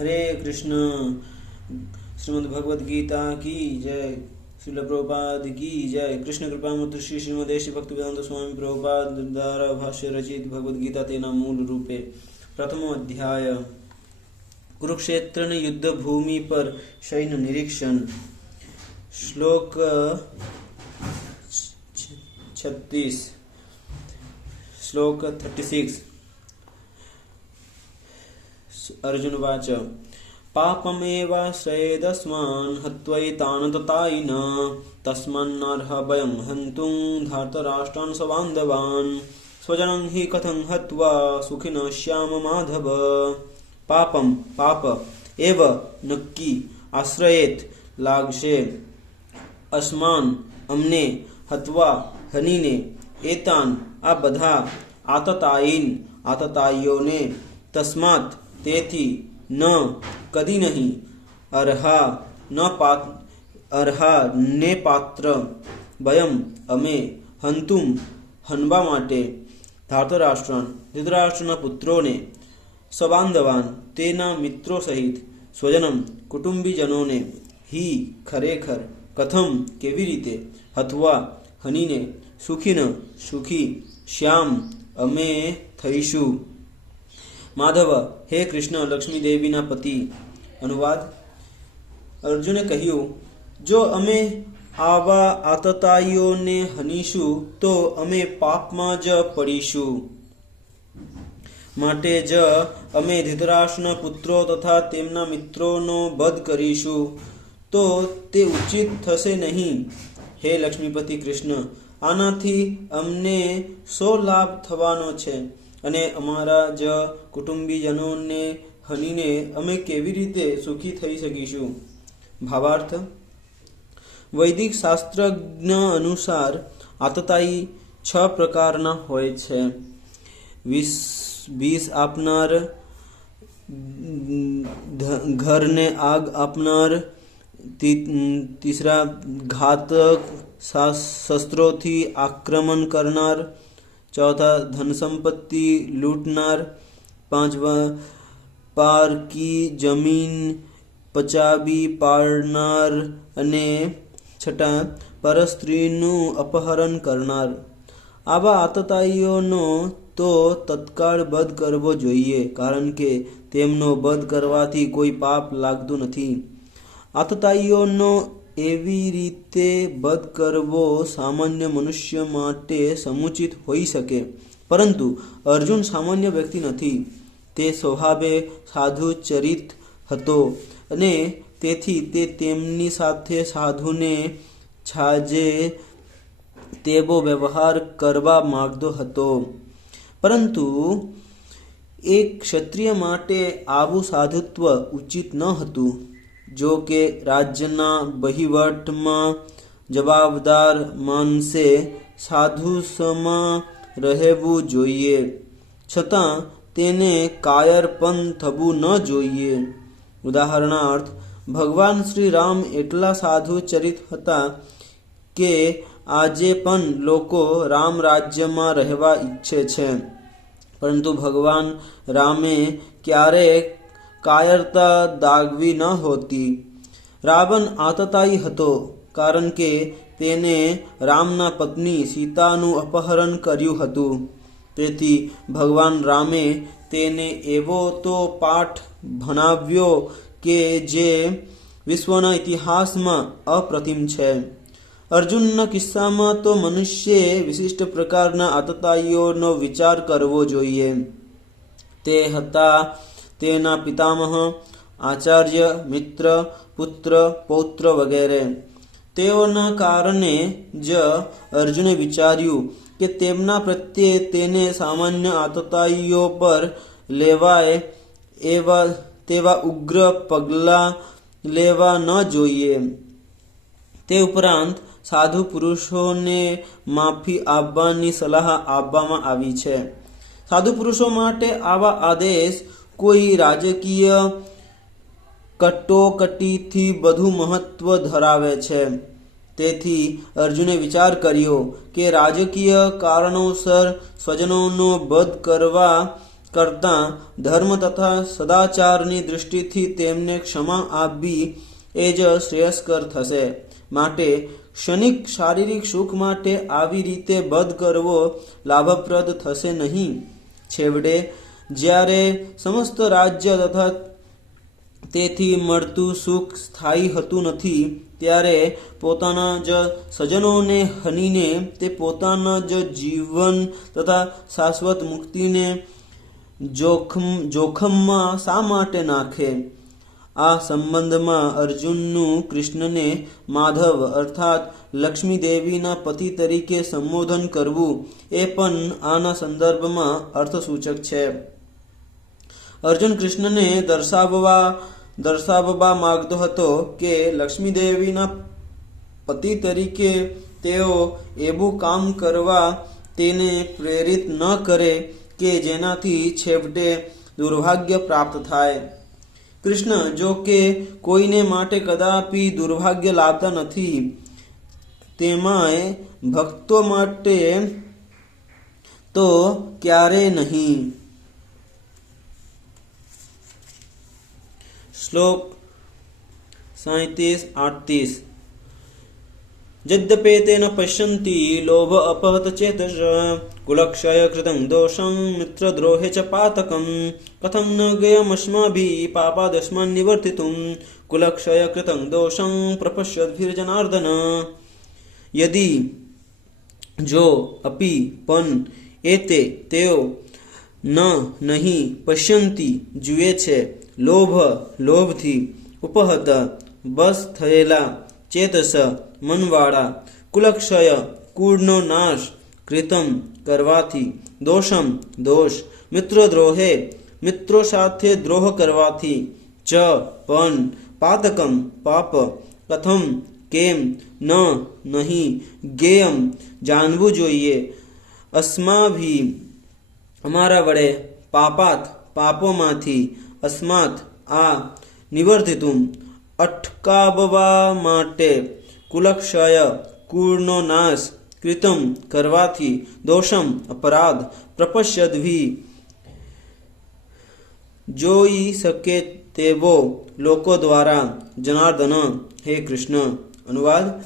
हरे कृष्ण। श्रीमद् भगवद गीता की जय। श्रील प्रभुपाद की जय। कृष्ण कृपा मुत्र श्री श्रीमदेश श्री भक्ति वेदांत स्वामी प्रभुपाद द्वारा भाष्य रचित भगवद गीता तेना मूल रूपे। प्रथम अध्याय। कुरुक्षेत्र युद्ध भूमि पर सैन्य निरीक्षण। श्लोक छत्तीस। श्लोक थर्टी सिक्स અર્જુનવાચ પાપમેવાશ્રયેદસ્માન હત્વૈતાન તતાયિન તસ્મન્નાર્હ વયં હન્તું ધાર્તરાષ્ટ્રાન સવાંધવાન સ્વજનં હિ કથં હત્વા સુખિન શ્યામ માધવ, પાપમ પાપ એવ નક્કી આશ્રયેત લાગશે, અસ્માન અમને હત્વા હનીને, એતાન આ બધા આતતાયીન આતતાઈઓને તસ્માત તેથી ન, કદી નહીં. અર્હા ન પાત, અર્હા ને પાત્ર. વયમ અમે હંતુમ હનવા માટે. ધાતરાષ્ટ્રન ધૃતરાષ્ટ્રના પુત્રોને સબાંધવાન, તેના મિત્રો સહિત સ્વજનમ, કુટુંબીજનોને. હિ, ખરેખર, કથમ, કેવી રીતે? અથવા હનીને સુખીન સુખી, શ્યામ, અમે થઈશું. માધવ, હે કૃષ્ણ, લક્ષ્મી દેવીના પતિ. અનુવાદ. અર્જુને કહ્યું, જો અમે આવા આતતાઈઓને હનીશું, તો અમે પાપમાં જ પડીશું. માટે જ અમે ધૃતરાષ્ટ્રના પુત્રો તથા તેમના મિત્રોનો વધ કરીશું. તો તે ઉચિત થશે નહીં. હે લક્ષ્મીપતિ કૃષ્ણ, આનાથી અમને સો લાભ થવાનો છે. અને અમારા જ કુટુંબીજનોને, હનીને અમે કેવી રીતે સુખી થઈ શકીશું? ભાવાર્થ, વૈદિક શાસ્ત્રજ્ઞ અનુસાર આતતાઈ છ પ્રકારના હોય છે. વીસ વિષ આપનાર ઘરને આગ આપનાર તીસરા ઘાતક શસ્ત્રોથી આક્રમણ કરનાર ચોથા संपत्ति लूटनार। લૂંટનાર પાંચમા પારકી જમીન પચાવી પાડનાર અને છઠ્ઠા પરસ્ત્રીનું અપહરણ કરનાર આવા આતતાઈઓનો તો તત્કાળ બધ કરવો જોઈએ કારણ કે તેમનો બધ કરવાથી કોઈ પાપ લાગતું નથી આતતાઈઓનો એવી રીતે બધ કરવો સામાન્ય મનુષ્ય માટે સમુચિત હોઈ શકે. પરંતુ અર્જુન સામાન્ય વ્યક્તિ નથી. તે સ્વભાવે સાધુ ચરિત હતો અને તેથી તે તેમની સાથે સાધુને છાજે તેવો વ્યવહાર કરવા માંગતો હતો. પરંતુ એક ક્ષત્રિય માટે આવું સાધુત્વ ઉચિત ન હતું. જો કે રાજ્યના વહીવટમાં જવાબદાર માણસે સાધુ સમા રહેવું જોઈએ. છતાં તેને કાયર પણ થવું ન જોઈએ. ઉદાહરણાર્થ ભગવાન શ્રી રામ એટલા સાધુ ચરિત હતા કે આજે પણ લોકો રામ રાજ્યમાં રહેવા ઈચ્છે છે. પરંતુ ભગવાન રામે ક્યારેક કાયરતા દાગવી ન હોતી. રાવણ આતતાઈ હતો કારણ કે તેને રામના પત્ની સીતાનું અપહરણ કર્યું હતું. તેથી ભગવાન રામે તેને એવો તો પાઠ ભણાવ્યો કે જે વિશ્વના ઇતિહાસમાં અપ્રતિમ છે. અર્જુનના કિસ્સામાં તો મનુષ્યે વિશિષ્ટ પ્રકારના આતતાઈઓનો વિચાર કરવો જોઈએ. તે હતા તેના પિતામહ આચાર્ય મિત્ર પુત્ર પૌત્ર વગેરે તેઓના કારણે જ અર્જુને વિચાર્યું કે તેમના પ્રત્યે તેને સામાન્ય આતતાઈઓ પર લેવાય એવા તેવા ઉગ્ર પગલાં લેવા ન જોઈએ તે ઉપરાંત સાધુ પુરુષોને માફી આપવાની સલાહ આપવામાં આવી છે સાધુ પુરુષો માટે આવા આદેશ કોઈ રાજકીય કટોકટીથી વધુ મહત્વ ધરાવે છે. તેથી અર્જુને વિચાર કર્યો કે રાજકીય કારણોસર સ્વજનોનો વધ કરવા કરતાં ધર્મ તથા સદાચારની દૃષ્ટિથી તેમને ક્ષમા આપવી એ જ શ્રેયસ્કર થશે. માટે ક્ષણિક શારીરિક સુખ માટે આવી રીતે બધ કરવો લાભપ્રદ થશે નહીં. છેવટે જ્યારે સમસ્ત રાજ્ય તથા તેથી મળતું સુખ સ્થાયી હતું નથી, ત્યારે પોતાના જ સજનોને હનીને તે પોતાના જ જીવન તથા શાશ્વત મુક્તિને જોખમ, જોખમમાં શા માટે નાખે? આ સંબંધમાં અર્જુનનું કૃષ્ણને માધવ અર્થાત લક્ષ્મી દેવીના પતિ તરીકે સંબોધન કરવું એ પણ આના સંદર્ભમાં અર્થસૂચક છે. અર્જુન કૃષ્ણને દર્શાવવા દર્શાવવા માંગતો હતો કે લક્ષ્મીદેવીના પતિ તરીકે તેઓ એવું કામ કરવા તેને પ્રેરિત ન કરે કે જેનાથી છેવટે દુર્ભાગ્ય પ્રાપ્ત થાય. કૃષ્ણ, જો કે કોઈને માટે કદાપી દુર્ભાગ્ય લાવતા નથી, તેમાંય ભક્તો માટે તો ક્યારેય નહીં. શ્લોક સાંત્રીસ આડત્રીસ यद्यपेते न पश्यन्ति लोभ अपहत चेतस कुलक्षय कृतं दोषं मित्रद्रोहे च पातकं कथं न ज्ञेयमस्माभिः पापादस्मान् निवर्तितुं कुलक्षय कृतं दोषं प्रपश्यद्भिर्जनार्दन यदि જો અપી પણ એતે તેઓ ન નહીં પશ્યંતી જુએ છે લોભ, લોભથી ઉપહત, બસ થયેલા, ચેતસ, મનવાળા, કુલક્ષય, કુળનો નાશ, કૃતમ કરવાથી, દોષમ, દોષ, મિત્રદ્રોહે, મિત્રો સાથે દ્રોહ કરવાથી ચ પણ પાતકમ, પાપ, કથમ, કેમ, ન, નહીં, ગેયમ, જાણવું જોઈએ, અસ્માભી, અમારા વડે પાપાત, પાપોમાંથી અસ્માત, આ નિવર્ધિતું અટકાવવા માટે કુલક્ષય, કુળનો નાશ કૃતમ કરવાથી દોષમ અપરાધ પ્રપશ્યદ્વી જોઈ શકે તેવો લોકો દ્વારા જનાર્દન, હે કૃષ્ણ, અનુવાદ.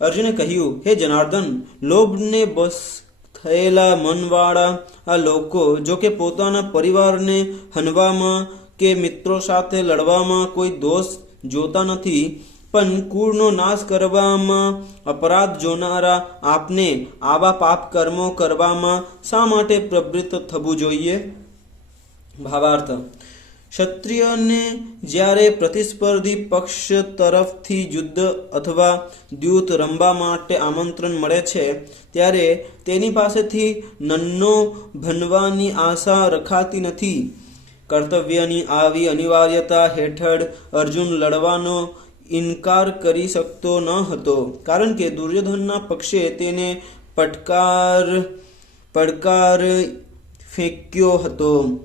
અર્જુને કહ્યું, હે જનાર્દન, લોભને બસ થયેલા મનવાળા આ લોકો, જો કે પોતાના પરિવારને હનવામાં કે મિત્રો સાથે લડવામાં કોઈ દોષ જોતા નથી, પણ કુળનો નાશ કરવામાં અપરાધ જોનારા આપને આવા પાપ કર્મો કરવામાં શા માટે પ્રવૃત્ત થવું જોઈએ? ભાવાર્થ, ક્ષત્રિયને જ્યારે પ્રતિસ્પર્ધી પક્ષ તરફથી યુદ્ધ અથવા દ્યુત રમવા માટે આમંત્રણ મળે છે, ત્યારે તેની પાસેથી નન્નો ભનવાની આશા રખાતી નથી. કર્તવ્યની આવી અનિવાર્યતા હેઠળ અર્જુન લડવાનો ઇનકાર કરી શકતો ન હતો. કારણ કે દુર્યોધનના પક્ષે તેને પટકાર પડકાર ફેંક્યો હતો.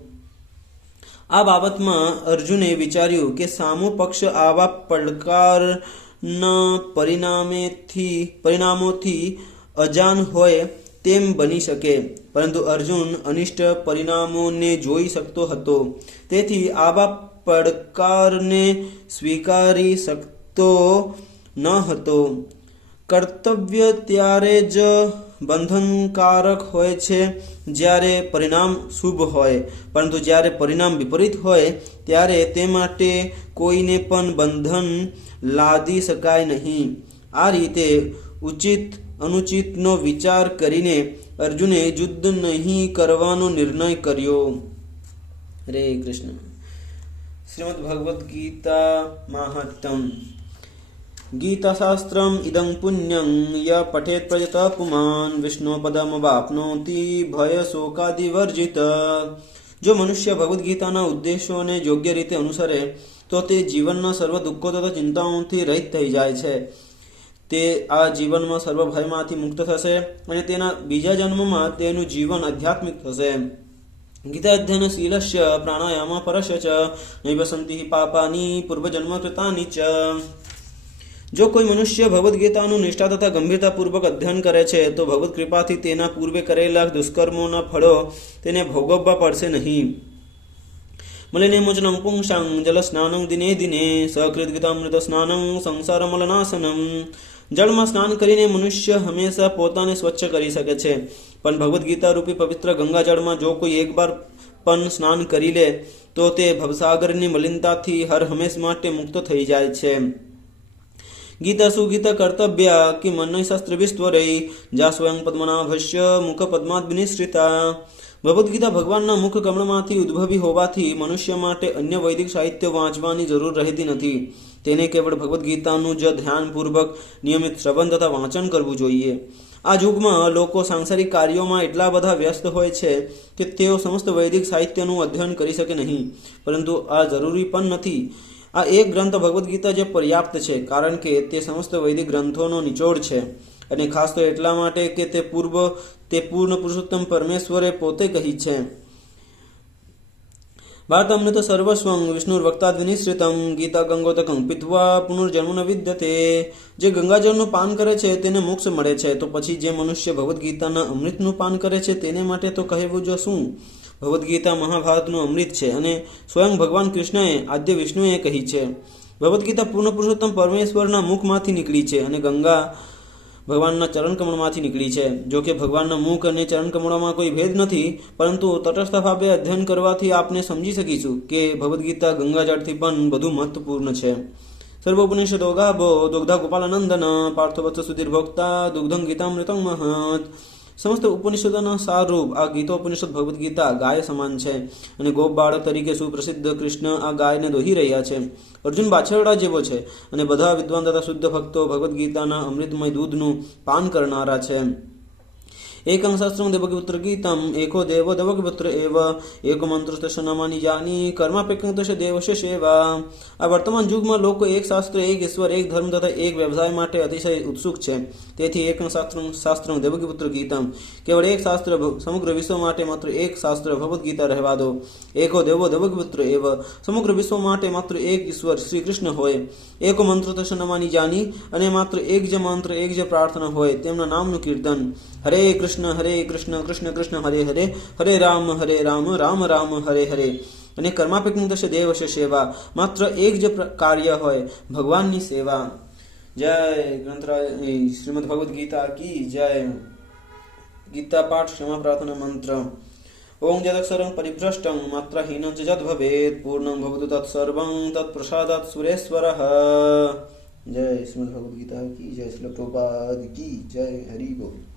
આ બાબતમાં અર્જુને વિચાર્યું કે સામો પક્ષ આવા પડકારના પરિણામેથી, પરિણામોથી અજાન હોય તેમ બની શકે. પરંતુ અર્જુન અનિષ્ટ પરિણામોને જોઈ શકતો હતો. તેથી આવા પડકારને સ્વીકારી શકતો ન હતો. કર્તવ્ય ત્યારે જ બંધનકારક હોય છે જ્યારે પરિણામ શુભ હોય. પરંતુ જ્યારે પરિણામ વિપરીત હોય, ત્યારે તે માટે કોઈને પણ બંધન લાદી શકાય નહીં. આ રીતે ઉચિત અનુચિતનો વિચાર કરીને અર્જુને યુદ્ધ નહીં કરવાનો નિર્ણય કર્યો. હરે કૃષ્ણ. શ્રીમદ ભગવદ્ ગીતા માહાત્મ ગીતાશાસ્ત્રમ ઇદં પુણ્યં ય પઠેત પ્રજત પુમાન વિષ્ણુપદમવાપ્નોતિ ભય શોકાદિવર્જિત. જો મનુષ્ય ભગવદ્ ગીતાના ઉદ્દેશોને યોગ્ય રીતે અનુસરે, તો તે જીવનના સર્વ દુઃખો તથા ચિંતાઓથી રહિત થઈ જાય છે. તે આ જીવનમાં સર્વ ભયમાંથી મુક્ત થશે અને તેના બીજા જન્મમાં તેનું જીવન આધ્યાત્મિક થશે. ગીતાધ્યયન શીલસ્ય પ્રાણાયામ પરશ ચ નૈવસંતિ પાપાની પૂર્વજન્મ કૃતાની ચ. જો કોઈ મનુષ્ય ભગવદ્ ગીતાનું નિષ્ઠા તથા ગંભીરતાપૂર્વક અધ્યયન કરે છે, તો ભગવત કૃપાથી તેના પૂર્વે કરેલા દુષ્કર્મોના ફળો તેને ભોગવવા પડશે નહીં. મલિને મોચનં પુંસાં જલ સ્નાન દિને દિને સકૃત ગીતામૃત સ્નાન સંસાર મલનાશનમ જળમાં સ્નાન કરીને મનુષ્ય હંમેશા પોતાને સ્વચ્છ કરી શકે છે. પણ ભગવદ્ ગીતા રૂપી પવિત્ર ગંગાજળમાં જો કોઈ એક બાર પણ સ્નાન કરી લે, તો તે ભવસાગરની મલિનતાથી હર હંમેશ માટે મુક્ત થઈ જાય છે. ગીતા સુગીતા કર્તવ્ય કે મનય શાસ્ત્ર વિસ્તવરઈ જા સ્વયં પદ્મનાભસ્ય મુખ પદ્માદ વિનિશ્રિતા ભગવદ્ ગીતા ભગવાનના મુખ કમળમાંથી ઉદ્ભવી હોવાથી મનુષ્ય માટે અન્ય વૈદિક સાહિત્ય વાંચવાની જરૂર રહેતી નથી. તેને કેવળ ભગવદ્ ગીતાનું જ ધ્યાનપૂર્વક નિયમિત શ્રવણ તથા વાંચન કરવું જોઈએ. આ યુગમાં લોકો સાંસારિક કાર્યોમાં એટલા બધા વ્યસ્ત હોય છે કે તેઓ સમસ્ત વૈદિક સાહિત્યનું અધ્યયન કરી શકે નહીં. પરંતુ આ જરૂરી પણ નથી. આ એક ગ્રંથ ભગવદ્ ગીતા જે પર્યાપ્ત છે, કારણ કે તે સમસ્ત વૈદિક ગ્રંથોનો નિચોડ છે. અને ખાસ તો એટલા માટે કે તે પૂર્વ, તે પૂર્ણ પુરુષોત્તમ પરમેશ્વરે પોતે કહી છે. ભારતમને તો સર્વસ્વં વિષ્ણુર્વક્તાદ વિનિશ્રિતમ ગીતા ગંગોતકં પીધવા પુનર્જન્મ ન વિદ્યતે જે ગંગાજળનું પાન કરે છે, તેને મોક્ષ મળે છે. તો પછી જે મનુષ્ય ભગવદ્ ગીતાના અમૃતનું પાન કરે છે, તેને માટે તો કહેવું જો શું? ભગવદ્ ગીતા મહાભારતનું અમૃત છે અને સ્વયં ભગવાન કૃષ્ણએ આદ્ય વિષ્ણુએ કહી છે ભગવદ્ ગીતા પૂર્ણ પુરુષોત્તમ પરમેશ્વરના મુખમાંથી નીકળી છે અને ગંગા ભગવાનના ચરણ કમળમાંથી નીકળી છે. જો કે ભગવાનના મુખ અને ચરણ કમળોમાં કોઈ ભેદ નથી, પરંતુ તટસ્થ ભાવે અધ્યયન કરવાથી આપણે સમજી શકીશું કે ભગવદ્ ગીતા ગંગાજળથી પણ વધુ મહત્વપૂર્ણ છે. સર્વોપનિષદો ગાભો દુગ્ધા ગોપાલાનંદન, પાર્થવત્સ સુધીર ભોક્તા દુગ્ધં ગીતામૃતમ મહત સમસ્ત ઉપનિષદોના સારરૂપ આ ગીતો ઉપનિષદ ભગવદ્ ગીતા ગાય સમાન છે અને ગોપ બાળક તરીકે સુપ્રસિદ્ધ કૃષ્ણ આ ગાયને દોહી રહ્યા છે. અર્જુન બાછરડા જેવો છે અને બધા વિદ્વાન તથા શુદ્ધ ભક્તો ભગવદ્ ગીતાના અમૃતમય દૂધનું પાન કરનારા છે. દેવકીપુત્ર ગીતમ એકો દેવો દેવકીપુત્ર એવ એક મંત્રસ્તસ્ય નમાની જાની કર્માપેકં તસ્ય દેવસ્ય સેવા આ વર્તમાન યુગમાં લોકો એક શાસ્ત્ર એક ઈશ્વર એક ધર્મ તથા એક વ્યવસાય માટે અતિશય ઉત્સુક છે તેથી એક શાસ્ત્ર શાસ્ત્ર દેવકીપુત્ર ગીતમ। કેવળ એક શાસ્ત્ર સમગ્ર વિશ્વ માટે માત્ર એક શાસ્ત્ર ભગવદ્ ગીતા રહેવા દો। એકો દેવો દેવકીપુત્ર એવ, સમગ્ર વિશ્વ માટે માત્ર એક ઈશ્વર શ્રી કૃષ્ણ હોય। એકો મંત્ર તસ્ય નમાની જાની, અને માત્ર એક જ મંત્ર, એક જ પ્રાર્થના હોય, તેમના નામનું કીર્તન। હરે કૃષ્ણ હરે કૃષ્ણ કૃષ્ણ કૃષ્ણ હરે હરે હરે રામ હરે રામ રામ રામ હરે હરે અને કર્માપેક્ષિત થશે દેવ હશે સેવા. માત્ર એક જ કાર્ય હોય, ભગવાનની સેવા. જય ગ્રંથરાજ શ્રીમદ ભગવદ્ ગીતા કી જય. ગીતા પાઠ, ક્ષમા પ્રાર્થના મંત્ર. ઓમ જદક્ષરં પરિભ્રષ્ટં માત્રહીન ચ જદ ભવેત, પૂર્ણં ભવતુ તત્સર્વં તત્પ્રસાદાત સુરેશ્વર. જય શ્રીમદ ભગવદ્ ગીતા કી જય. શ્લોકોપાદ કી જય. હરિ બોલ.